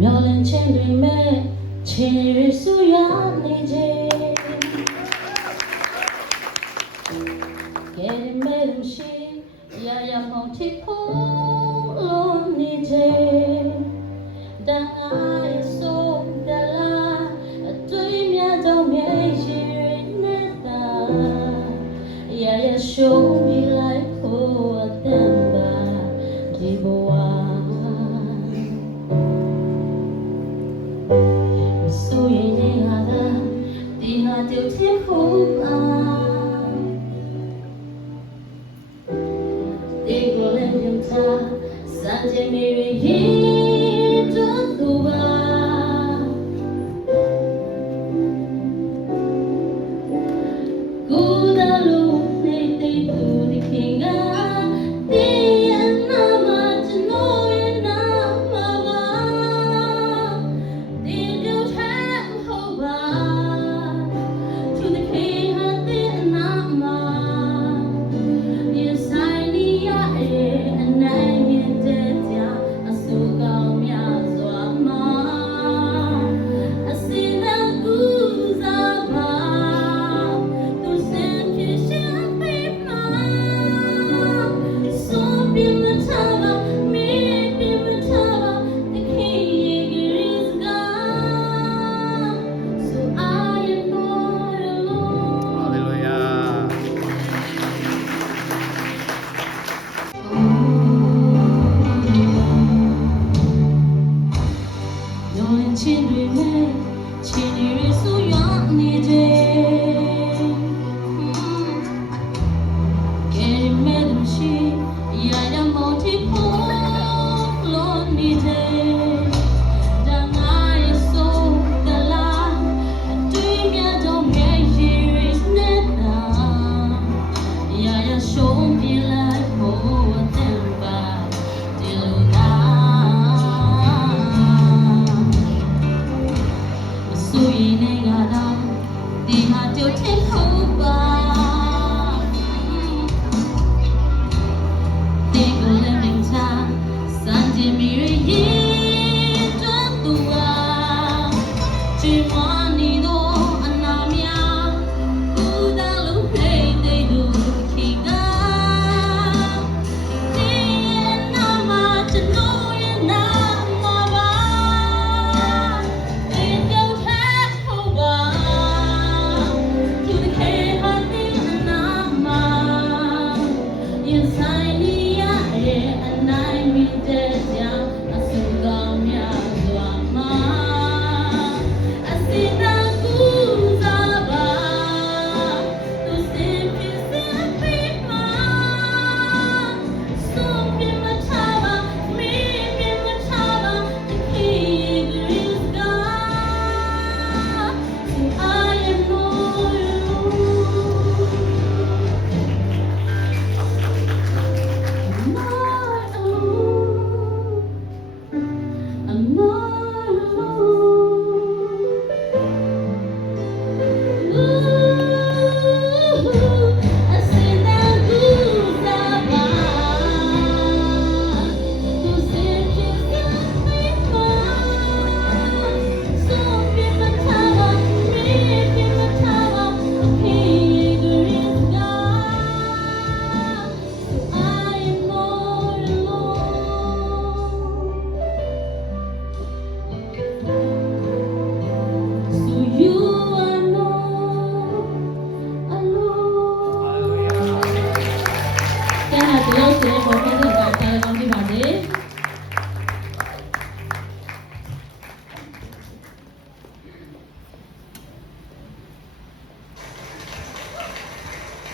မျောလင့်ခြင်းတွေမဲ့ချင်းရည်ဆူရနေခြင်းကဲမဲမရှိရရမောင်ထိဖို့လုံးနေခြင်းတန်အားရဆိုဒလာအတွေ့မြတ်တော့မြေရှိရနေတာရရရှုံးမိလိုက်ဖို့အတန်ပါဒီဘဝ所以你阿的，你那就天空啊，地过人间差，三界美人一段路吧。古道路内对路的平安，地也那么只诺也那么吧。ချင်းတွေနဲ့ချင်းတွေဆူရနေတယ်ကဲမဲမရှိရရမောင်တီဖို့လုံးနေတယ်ဒါငါရဲ့ဆိုဒလာအတွေ့မြတ်တော့မြေရှိရနေတာရရရှုံးပြလိုက်ဖို့အတန်ပါဒီလိုသာ所以你阿的，地下就天空吧。地过人民差，三界美人一段路啊。只望你多安那面，古道路配对路起个。你也那么真路也那么吧。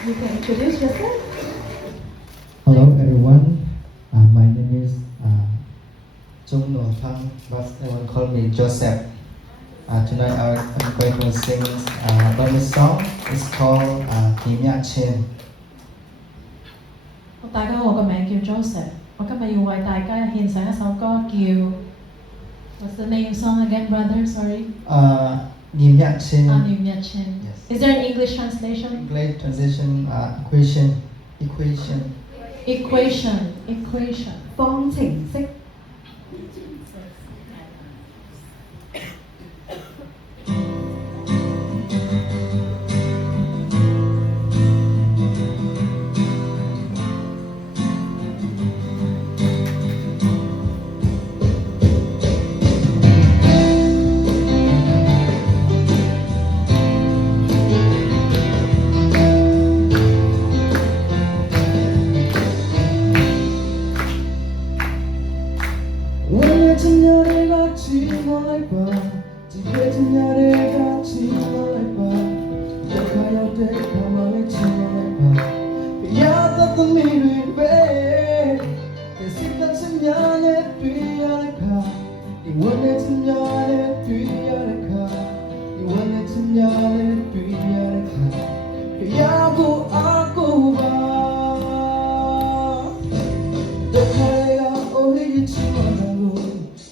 You can introduce yourself. Hello everyone, my name is Chung Nuo Phang, but everyone call me Joseph. Tonight I'm going to sing one song. It's called Kim Ya Chen. 大家好，我個名叫 Joseph。我今日要為大家獻上一首歌叫 What's the name song again, brother? Sorry. Kim Ya Chen. Nim Ya Chen. Yes. Is there an English translation? English translation equation. Equation. 方程式。 원해진 열애 같이 몰라봐 지겨진 열애 같이 몰라봐 가야 돼 가만히 몰라봐 비야던 미를 왜내 생각은 연애 뒤야래가 이 원해진 연애 뒤야래가 이 원해진 연애 뒤야래가 비야고 아고 봐 너가 오히려 치워나고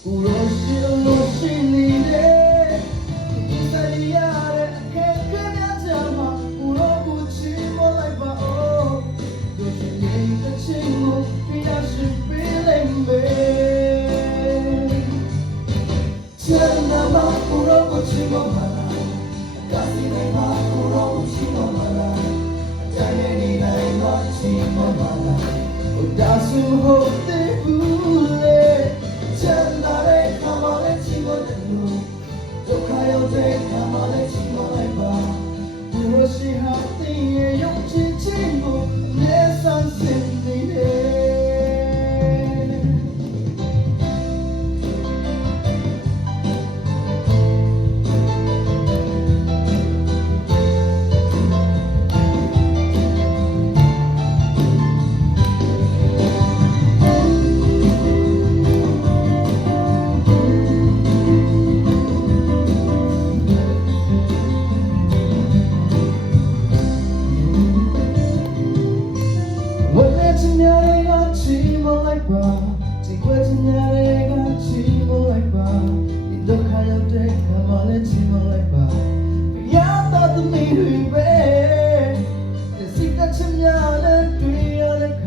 우로시 우로시 니네 인사리 아래 그냥 잡아 울어보지 몰라봐 요즘 얘기가 친구 비야시 빌레이메 지나마 울어보지 몰라 가슴에 막 울어보지 몰라 당연히 나의 멋지 몰라 가슴 헛들 불래 전날에 가만히 집어내고 또 가요대 가만히 집어내봐 무엇이 하디에 용치 친구 내 선생님이네 원해진 열애 같이 몰라봐 지겨진 열애 같이 몰라봐 인도하여 돼 가만히 몰라봐 미안하다 미를 왜내 생각은 연애 뒤야래가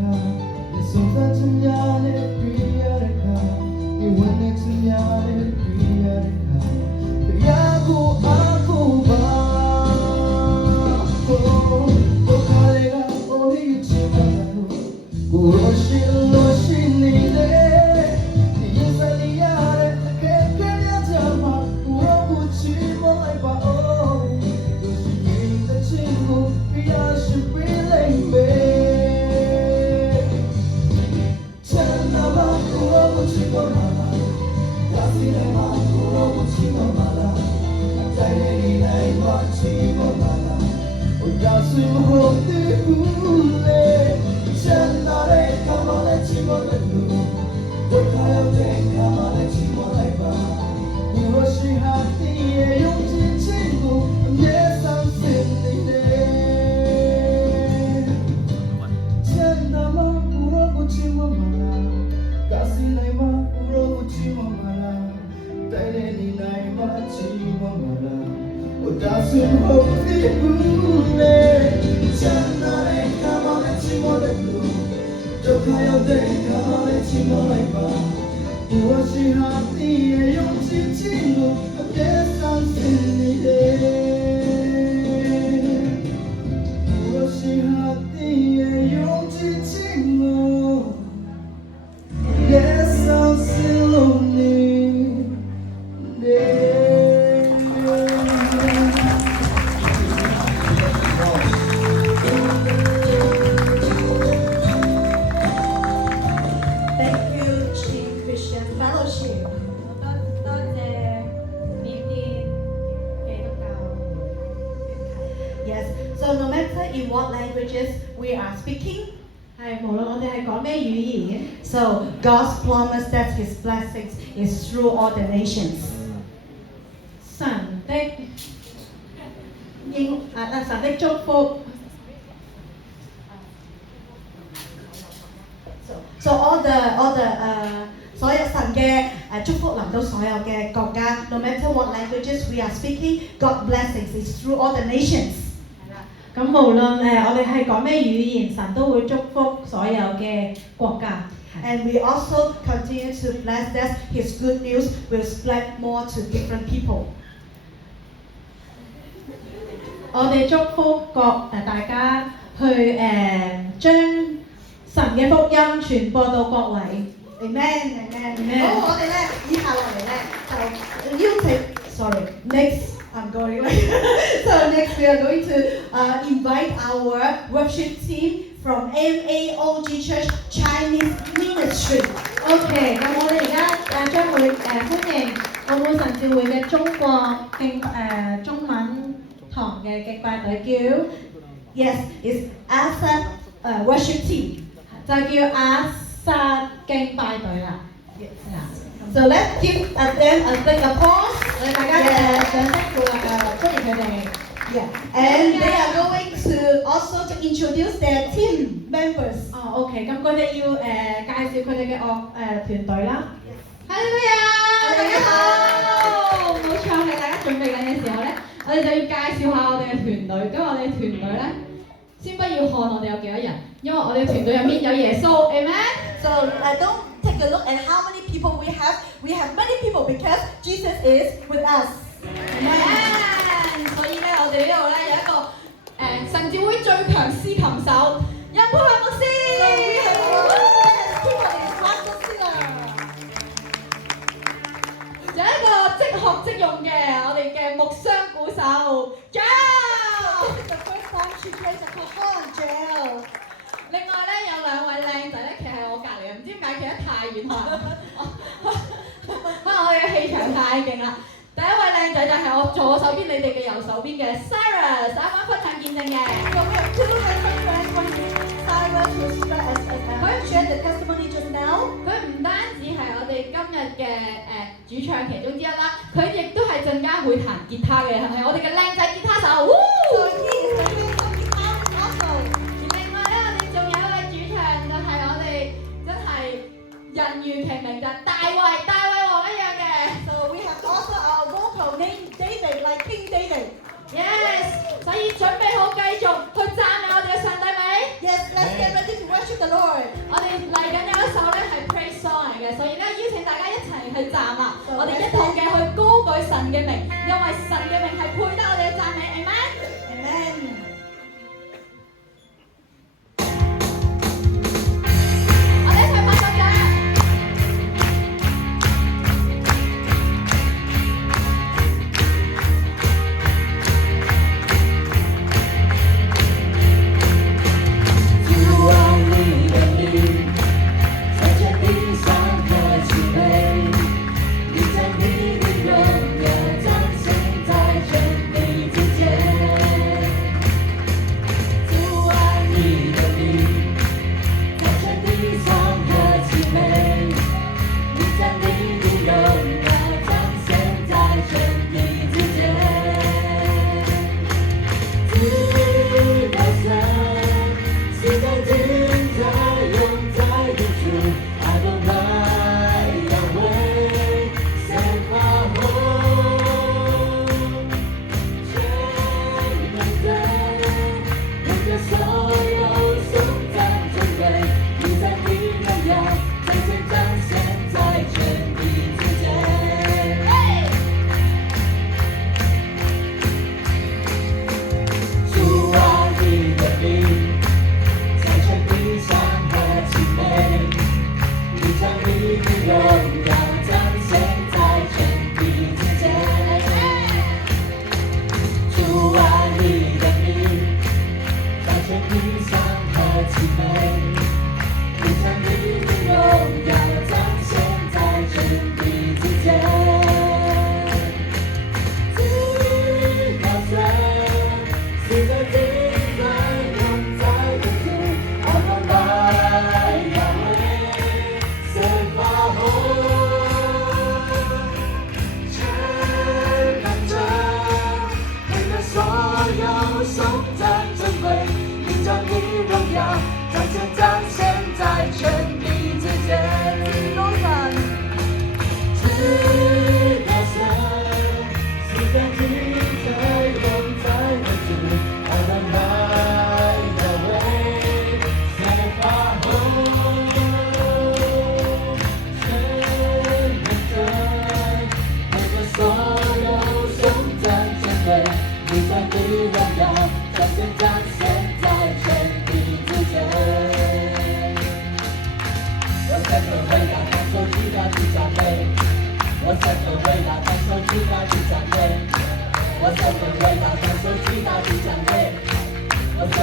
내 손사진 연애 뒤야래가 이 원해진 연애 뒤야래가 비야고 아고 봐 우로시 우로시 니네 인사리 아래 그냥 잡아 울어보지 몰라봐 요즘 얘기가 친구 비야시 빌레이메 전나만 울어보지 몰라 가슴에 막 울어보지 몰라 당연히 나의 멋지 몰라 가슴 헛들 불래 전날에 가만히 집어내고 또 가요대 가만히 집어내봐 무엇이 하디에 용진 친구 내 선생님이네 전나만 울어보지 말라 가슴에 막 울어보지 말라 때리니 나의 맞지 말라 가슴 헛디 불래 전날에 가만히 집어내고 또 가요대 가만히 집어내봐 무엇이 하디에 용치 친구 내 선생님이네 무엇이 하디에 용치 친구 내 선생님이네 Yes, so no matter in what languages we are speaking, 係無論我哋係講咩語言 so God's promise that His blessings is through all the nations. 神的祝福 So all the 所有神嘅祝福臨到所有嘅國家 no matter what languages we are speaking, God blessings is through all the nations. 咁無論我哋係講咩語言，神都會祝福所有嘅國家。And we also continue to bless that His good news will spread more to different people. 我哋祝福大家去將神嘅福音傳播到各位。Amen, amen, amen. 好，我哋咧以下落嚟咧就邀請 ，sorry, next I'm going. So next we are going to invite our worship team from MAOG Church Chinese Ministry. OK，咁我哋而家將會歡迎澳門神召會嘅中國中文堂嘅敬拜隊叫 Yes, it's ASA worship team. 就叫亞薩敬拜隊啦。係啦， So let's give them a big applause. 我哋大家掌聲歡迎佢哋。Yeah, and they are going to also to introduce their team members. 哦，OK，咁佢哋要介紹佢哋嘅團隊啦。哈利路亞，大家好，冇錯，係大家準備緊嘅時候咧，我哋就要介紹下我哋嘅團隊。咁我哋團隊咧，先不要看我哋有幾多人，因為我哋團隊入面有耶穌，Amen。 So don't take a look at how many people we have. We have many people because Jesus is with us. Amen。所以咧，我哋呢度咧有一個神召會最強司琴手任佩雲牧師。有一個即學即用嘅我哋嘅木箱鼓手 Joe。This is the first time she plays the cajon, Jill. 另外咧有兩位靚仔咧，企喺我隔離啊，唔知點解企得太遠可能我哋嘅氣場太勁啦。第一位靚仔就係我左手邊，你哋嘅右手邊嘅 Cyrus， 啱啱分享見證嘅。So we have two handsome friends, one is Cyrus who shared the testimony just now. 佢唔單止係我哋今日嘅主唱其中之一啦，佢亦都係陣間會彈吉他嘅，係我哋嘅靚仔吉他手。 So he is the handsome guitarist also. 而另外咧，我哋仲有一位主唱就係我哋真係人如其名就係大衛王一樣嘅。 So we have also our vocal named David, like King David. Yes， 所以準備好繼續去讚美我哋嘅上帝未？ Yes, let's get ready to worship the Lord. 我哋嚟緊有一首咧係 praise song 嚟嘅，所以咧邀請大家一齊去站啦，我哋一同嘅去高舉神嘅名，因為神嘅名係配得我哋嘅讚美 ，Amen。 Amen. 我哋一齊拍手掌。我怎么为了感受巨大的奖杯？我怎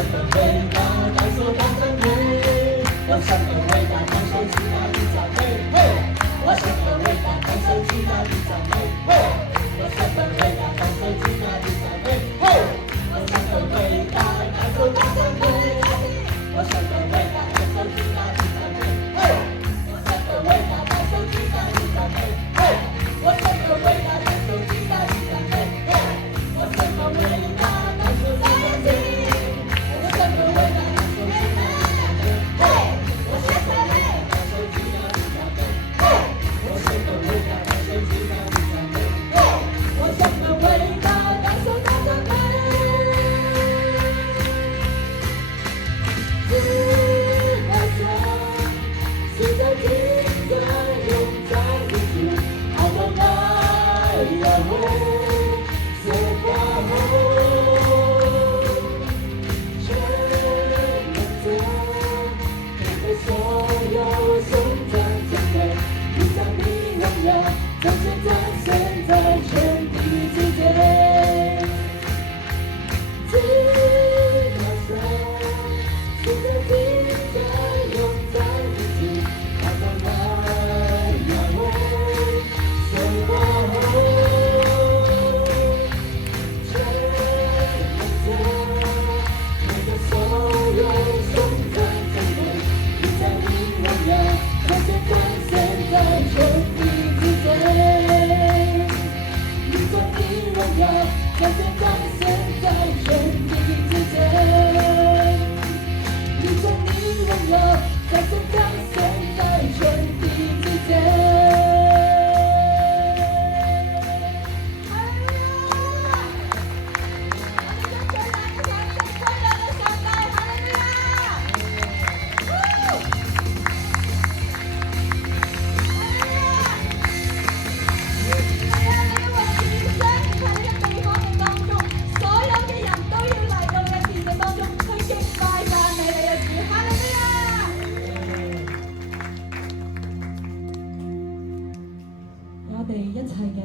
我哋一齊嘅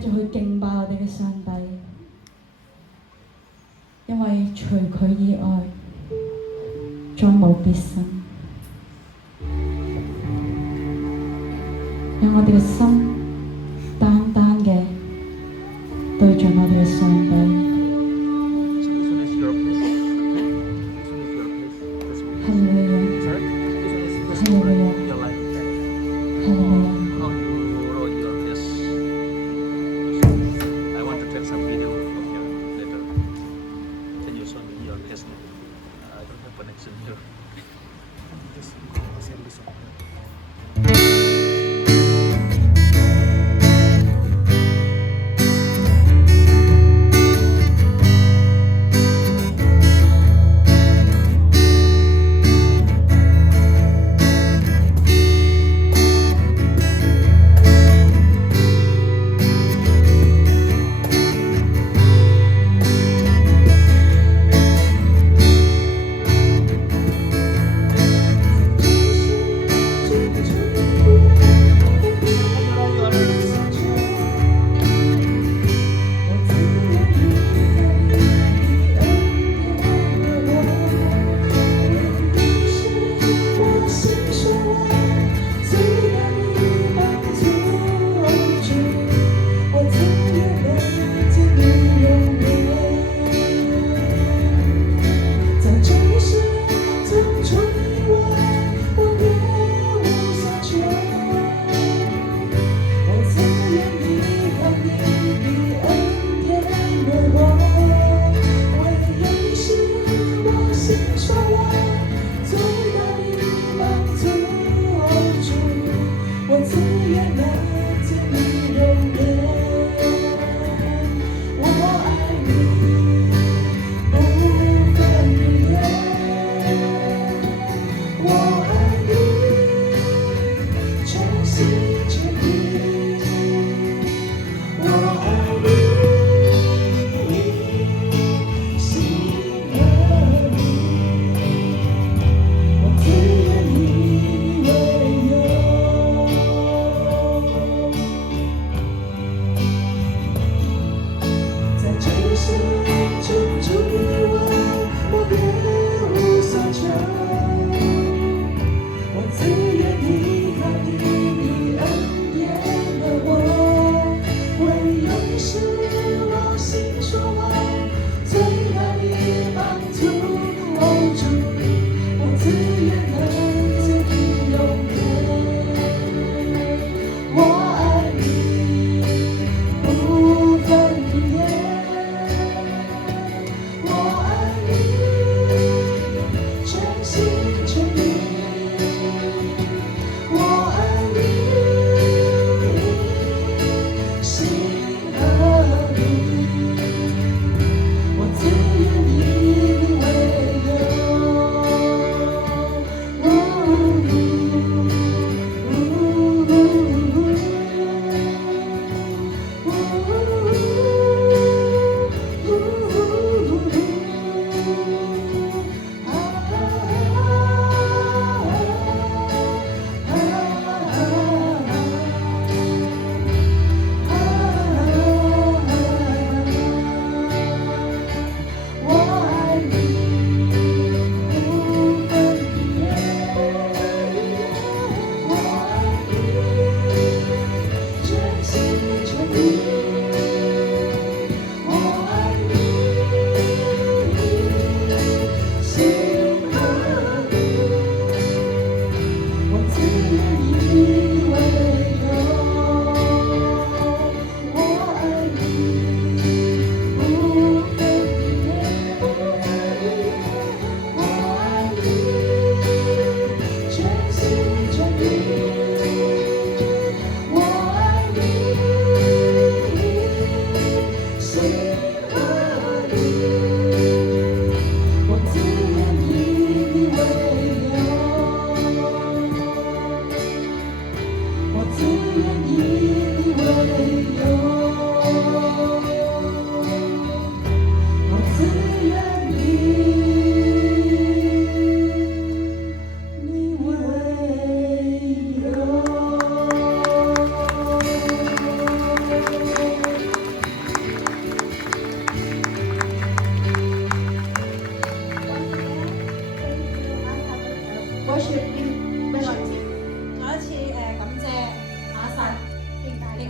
繼續去敬拜我哋嘅上帝，因為除佢以外，再冇別神。讓我哋嘅心單單嘅對準我哋嘅上帝。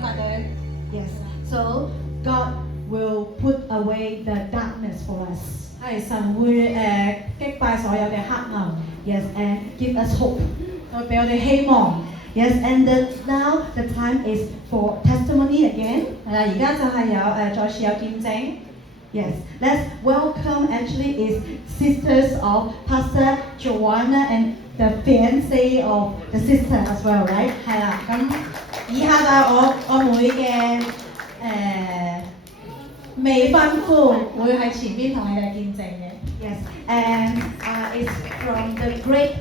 拜隊。Yes. So God will put away the darkness for us. 係神會擊敗所有嘅黑暗， Yes, and give us hope. 會俾我哋希望。 Yes, and now the time is for testimony again. 係啦，而家就係有再次有見證。 Yes, let's welcome actually is sisters of Pastor Joanna and the fiancé of the sister as well, right? 係啦，咁以下就係我妹嘅未婚夫會喺前邊同你哋見證嘅。 Yes, and it's from the Great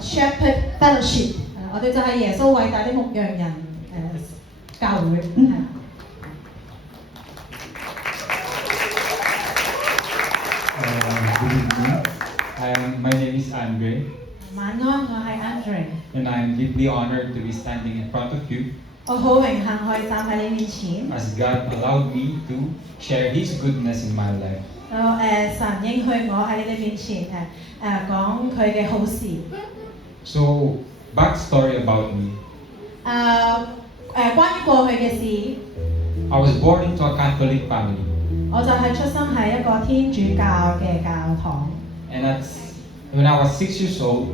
Shepherd Fellowship. 我哋就係耶穌偉大的牧羊人教會。係啦。Good evening. My name is Andre, 晚安，我係 Andre， and I am deeply honored to be standing in front of you 我好榮幸可以站喺你面前。 as God allowed me to share His goodness in my life. 神應許我喺你哋面前講佢嘅好事。 So, backstory about me. 關於過去嘅事， I was born into a Catholic family, 我就係出生喺一個天主教嘅教堂。 and when I was 6 years old,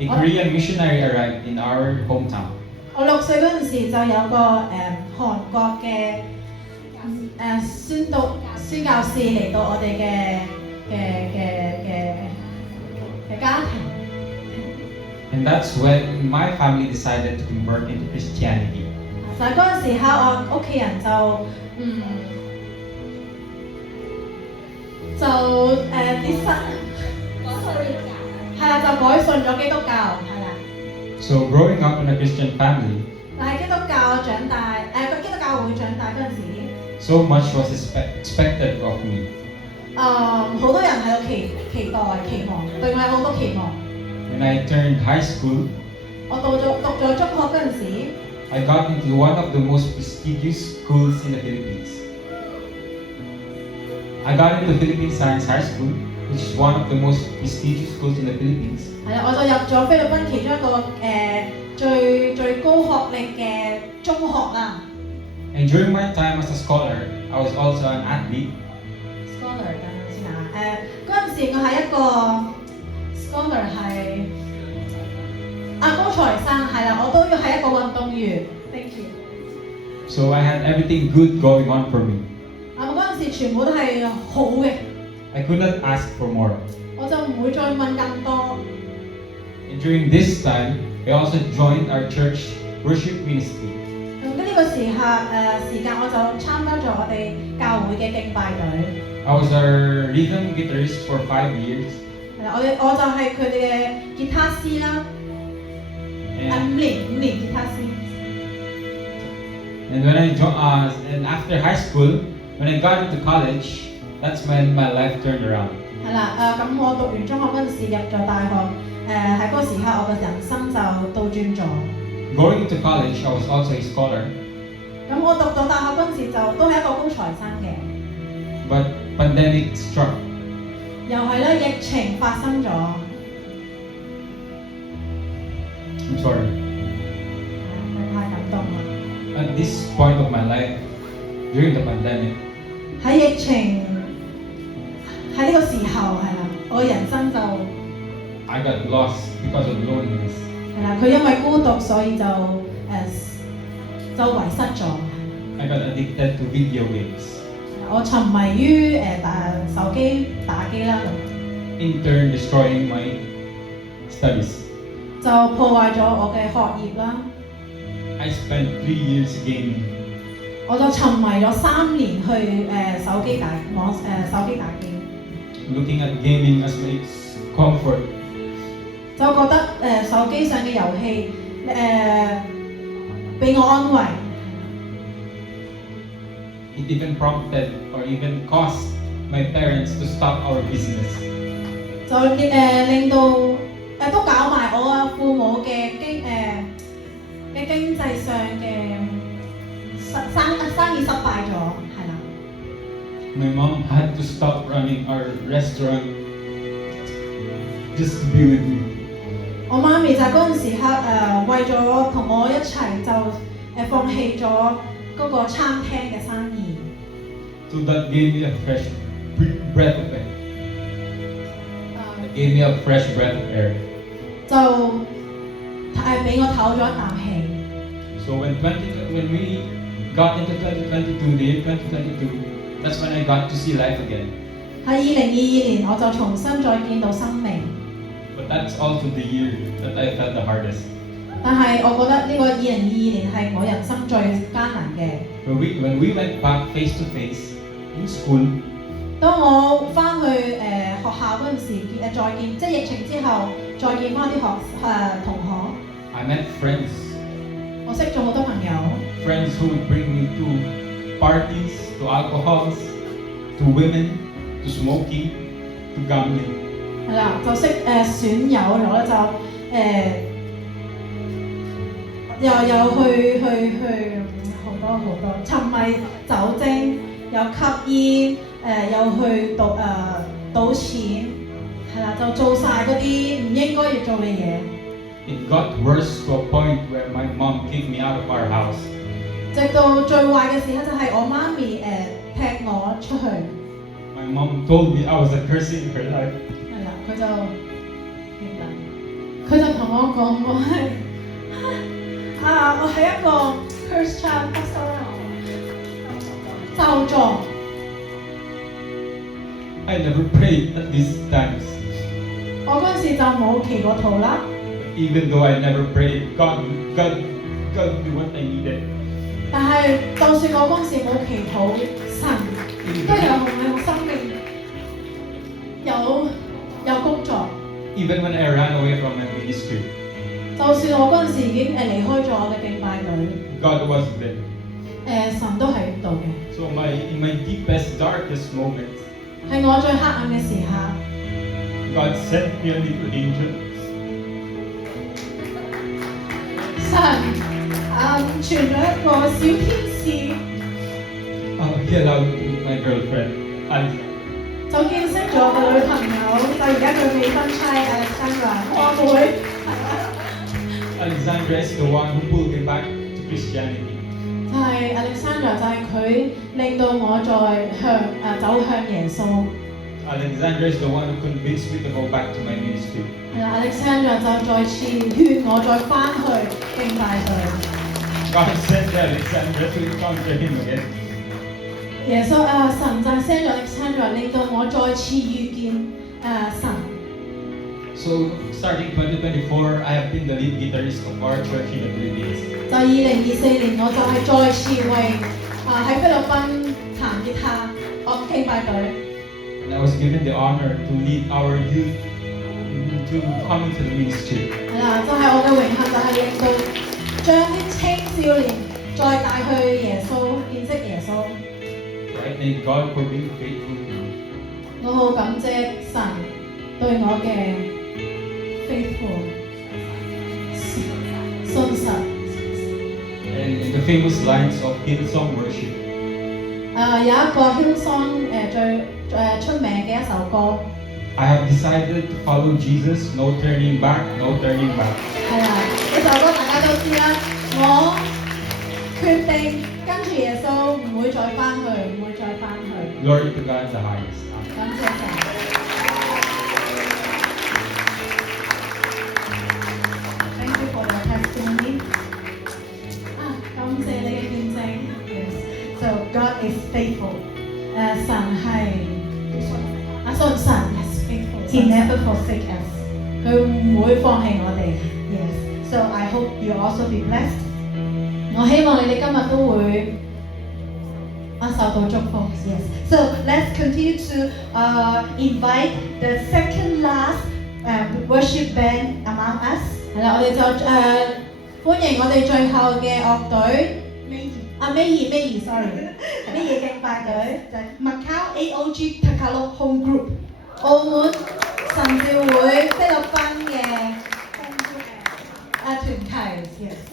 a Korean missionary arrived in our hometown. 我6歲嗰陣時就有個韓國嘅宣教士嚟到我哋嘅家庭。 And that's when my family decided to convert into Christianity. 就係嗰陣時候，我屋企人就係啦，就改信咗基督教，係啦。 So, growing up in a Christian family, 但係基督教長大，基督教會長大嗰陣時， so much was expected of me. 好多人喺度期待、期望，對我有好多期望。 When I turned high school, 我讀咗中學嗰陣時， I got into one of the most prestigious schools in the Philippines. I got into Philippine Science High School, which is one of the most prestigious schools in the Philippines. 係啦，我就入咗菲律賓其中一個最高學歷嘅中學啦。 And during my time as a scholar, I was also an athlete. Scholar 等陣先啊，嗰陣時我係一個 scholar 係高材生，係啦，我都要係一個運動員。Thank you。 So I had everything good going on for me. 我嗰陣時全部都係好嘅， I could not ask for more. 我就唔會再問更多。 And during this time, I also joined our church worship ministry. 咁呢個時間我就參加咗我哋教會嘅敬拜隊。 I was our rhythm guitarist for 5 years. 係啦，我就係佢哋嘅吉他師啦。5 年吉他師。 And and after high school, when I got into college, that's when my life turned around. 係啦，咁我讀完中學嗰陣時入咗大學，喺嗰個時刻我嘅人生就倒轉咗。 Going into college, I was also a scholar, 咁我讀到大學嗰陣時就都係一個高材生嘅， but pandemic struck. 又係咧疫情發生咗， I'm sorry. 太感動啦！ At this point of my life, during the pandemic, 喺疫情喺呢個時候係啦，我嘅人生就 I got lost because of loneliness. 係啦，佢因為孤獨所以就遺失咗。 I got addicted to video games, 我沉迷於手機打機啦， in turn destroying my studies. 就破壞咗我嘅學業啦。 I spent 3 years gaming. 我就沉迷咗3年去手機打機， Looking at gaming as my comfort. 就覺得手機上嘅遊戲俾我安慰。 It even prompted or even caused my parents to stop our business. 就令到都搞埋我父母嘅經濟上嘅生意失敗咗，係啦。 My mom had to stop running our restaurant just to be with me. 我媽咪就嗰陣時刻為咗同我一齊就放棄咗嗰個餐廳嘅生意。So that gave me a fresh breath of air. It gave me a fresh breath of air. 就俾我唞咗一啖氣。So when we got into 2022, the year 2022, that's when I got to see life again. 喺2022年，我就重新再見到生命。But that's also the year that I felt the hardest. 但係我覺得呢個2022年係我人生最艱難嘅。When we went back face to face in school, 當我翻去學校嗰陣時，再見，即係疫情之後再見翻啲同學， I met friends. 我識咗好多朋友。Friends who would bring me to parties, to alcohols, to women, to smoking, to gambling. 係啦，就識損友咗啦，就又去好多沉迷酒精，又吸煙，又去賭錢，係啦，就做晒嗰啲唔應該要做嘅嘢。It got worse to a point where my mom kicked me out of our house. 直到最壞嘅時刻就係我媽咪踢我出去。My mom told me I was a curse in her life. 係啦，佢就同我講我係我係一個 curse child， 咒詛。I never prayed at these times. 我嗰陣時就冇祈過禱啦。Even though I never prayed, God knew what I needed. 但係就算我嗰陣時冇祈禱，神都有喺我生命有工作。Even when I ran away from my ministry, 就算我嗰陣時已經離開咗我嘅敬拜隊， God was there. 神都喺度嘅。So in my deepest, darkest moments, 係我最黑暗嘅時刻， God sent me a little angel. 神傳咗一個小天使， He allowed me to meet my girlfriend, Alisa. 就見識咗我嘅女朋友，就而家佢未婚妻 Alexandra， 我妹。 Alexandra is the one who pulled me back to Christianity. 就係 Alexandra， 就係佢令到我再走向耶穌。 Alexandra is the one who convinced me to go back to my ministry. 係啦 ，Alexandra 就再次勸我再翻去敬拜隊。 God sent Alexandra to encounter him again. 耶穌神就 send 咗 Alexandra， 令到我再次遇見神。 So starting 2024, I have been the lead guitarist of our church in the Philippines. 就2024年，我就係再次為喺菲律賓彈吉他，我敬拜隊。 And I was given the honor to lead our youth to come into the ministry. 係啦，就係我嘅榮幸，就係令到將啲青少年再帶去耶穌，見識耶穌。 So I thank God for being faithful to me. 我好感謝神對我嘅 faithful 信實。 And in the famous lines of Hillsong Worship, 有一個 Hillsong 最出名嘅一首歌， I have decided to follow Jesus, no turning back, no turning back. 係啦，呢首歌大家都知啦。我決定跟住耶穌，唔會再翻去，唔會再翻去。 Glory to God in the highest. 感謝神。Thank you for your testimony. 感謝你嘅見證。Yes. So God is faithful. 神係信神 ，yes faithful. He never forsake us. 佢唔會放棄我哋。Yes. So I hope you also be blessed. 我希望你哋今日都會受到祝福。Yes. So let's continue to invite the second last worship band among us. 係啦，我哋就歡迎我哋最後嘅樂隊。May，sorry， 咩嘢敬拜隊？就係 Macau AOG Tagalog Home Group， 澳門神召會菲律賓嘅團契。Yes， 「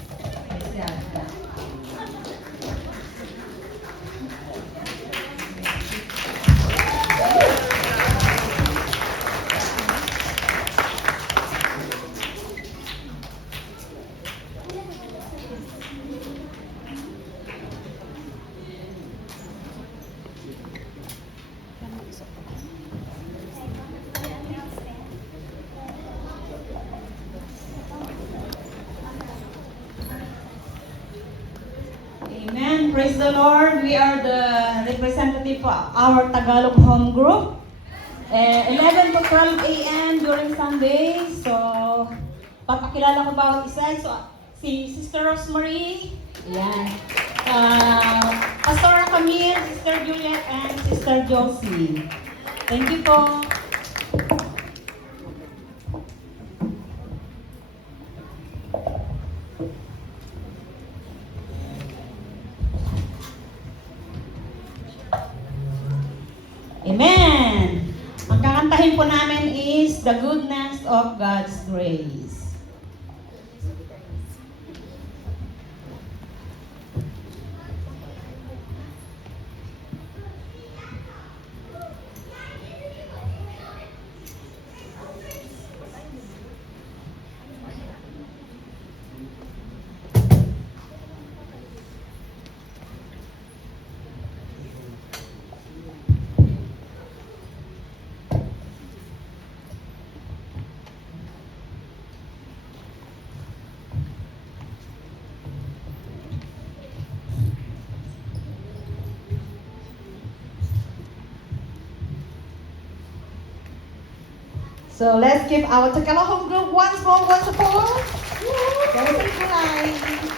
praise the Lord. We are the representative for our Tagalog home group. 11 to 12 a.m. during Sunday. So, papakilala ko bawat isa. So, si Sister Rosemary, yan. Pastor Camille, Sister Juliet, and Sister Josie. Thank you po. Amen! Ang kakantahin po namin is The Goodness of God's Grace. So let's give our Tagalog home group once more once applause. Very thankful line.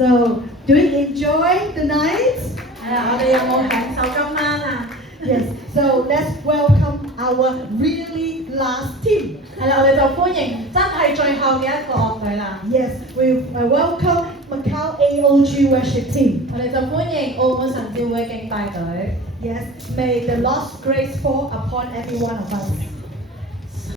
So, do you enjoy the night? 係啦，我哋有冇享受今晚啊？ Yes. So let's welcome our really last team. 係啦，我哋就歡迎真係最後嘅一個樂隊啦。Yes, we welcome Macau AOG worship team. 我哋就歡迎澳門神召會敬拜隊。 Yes, may the Lord's grace fall upon every one of us.